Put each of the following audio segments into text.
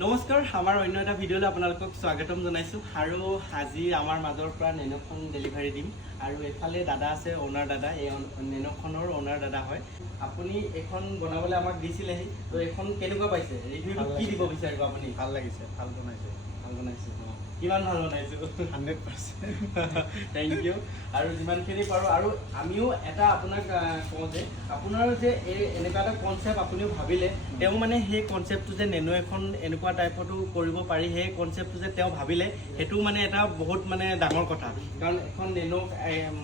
নমস্কাৰ আমাৰ অন্য এটা ভিডিঅ'লৈ আপোনালোকক স্বাগতম জনাইছোঁ আৰু আজি আমাৰ মাজৰ পৰা নেনোখন ডেলিভাৰী দিম আৰু এফালে দাদা আছে অ'নাৰ দাদা এই নেনোখনৰ অ'নাৰ দাদা হয় আপুনি এখন বনাবলৈ আমাক দিছিলেহি তো এখন কেনেকুৱা পাইছে ৰিভিউটো কি দিব বিচাৰিব আপুনি ভাল লাগিছে ভাল বনাইছে কিমান ভাল বনাইছোঁ 100% থেংক ইউ আৰু যিমানখিনি পাৰোঁ আৰু আমিও এটা আপোনাক কওঁ যে আপোনাৰ যে এই এনেকুৱা এটা কনচেপ্ট আপুনিও ভাবিলে তেওঁ মানে সেই কনচেপ্টটো যে নেনো এখন এনেকুৱা টাইপতো কৰিব পাৰি সেই কনচেপ্টটো যে তেওঁ ভাবিলে সেইটো মানে এটা বহুত মানে ডাঙৰ কথা কাৰণ এখন নেনো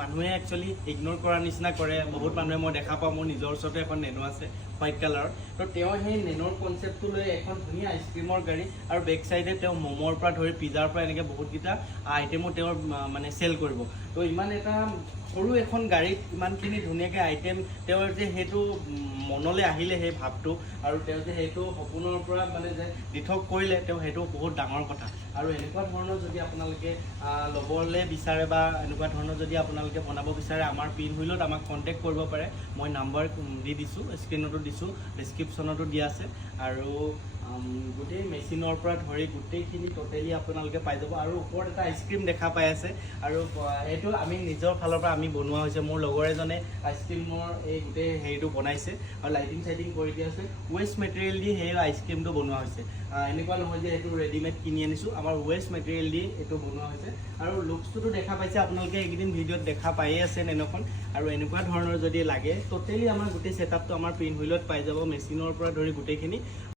মানুহে একচুৱেলি ইগন'ৰ কৰাৰ নিচিনা কৰে বহুত মানুহে মই দেখা পাওঁ মোৰ নিজৰ ওচৰতে এখন নেনো আছে হোৱাইট কালাৰৰ তো তেওঁ সেই নেনোৰ কনচেপ্টটো লৈ এখন ধুনীয়া আইচক্ৰীমৰ গাড়ী আৰু বেক চাইডে তেওঁ ম'মৰ পৰা ধৰি পিজ্জাৰ পৰা এনেকৈ বহুতকেইটা আইটেমো তেওঁৰ মানে চেল কৰিব তো ইমান এটা সৰু এখন গাড়ীত ইমানখিনি ধুনীয়াকৈ আইটেম তেওঁৰ যে সেইটো মনলৈ আহিলে সেই ভাৱটো আৰু তেওঁ যে সেইটো সপোনৰ পৰা মানে যে পৃথক কৰিলে তেওঁ সেইটো বহুত ডাঙৰ কথা আৰু এনেকুৱা ধৰণৰ যদি আপোনালোকে ল'বলৈ বিচাৰে বা এনেকুৱা ধৰণৰ যদি আপোনালোকে বনাব বিচাৰে আমাৰ পিন হুইলত আমাক কণ্টেক্ট কৰিব পাৰে মই নাম্বাৰ দি দিছোঁ স্ক্ৰীনতো দিছোঁ ডেছক্ৰিপশ্যনতো দিয়া আছে আৰু গোটেই মেচিনৰ পৰা ধৰি গোটেইখিনি টোটেলি আপোনালোকে পাই যাব আৰু ওপৰত এটা আইচক্ৰীম দেখা পাই আছে আৰু সেইটো আমি নিজৰ ফালৰ পৰা আমি বনোৱা হৈছে মোৰ লগৰ এজনে আইচক্ৰীমৰ এই গোটেই হেৰিটো বনাইছে আৰু লাইটিং চাইটিং কৰি দিয়া আছে ৱেষ্ট মেটেৰিয়েল দি সেই আইচক্ৰীমটো বনোৱা হৈছে এনেকুৱা নহয় যে এইটো ৰেডিমেড কিনি আনিছোঁ আমাৰ ৱেষ্ট মেটেৰিয়েল দি এইটো বনোৱা হৈছে আৰু লুকছটোতো দেখা পাইছে আপোনালোকে এইকেইদিন ভিডিঅ'ত দেখা পায়ে আছে নেনোখন আৰু এনেকুৱা ধৰণৰ যদি লাগে টোটেলি আমাৰ গোটেই ছেটআপটো আমাৰ পিন হুইলত পাই যাব মেচিনৰ পৰা ধৰি গোটেইখিনি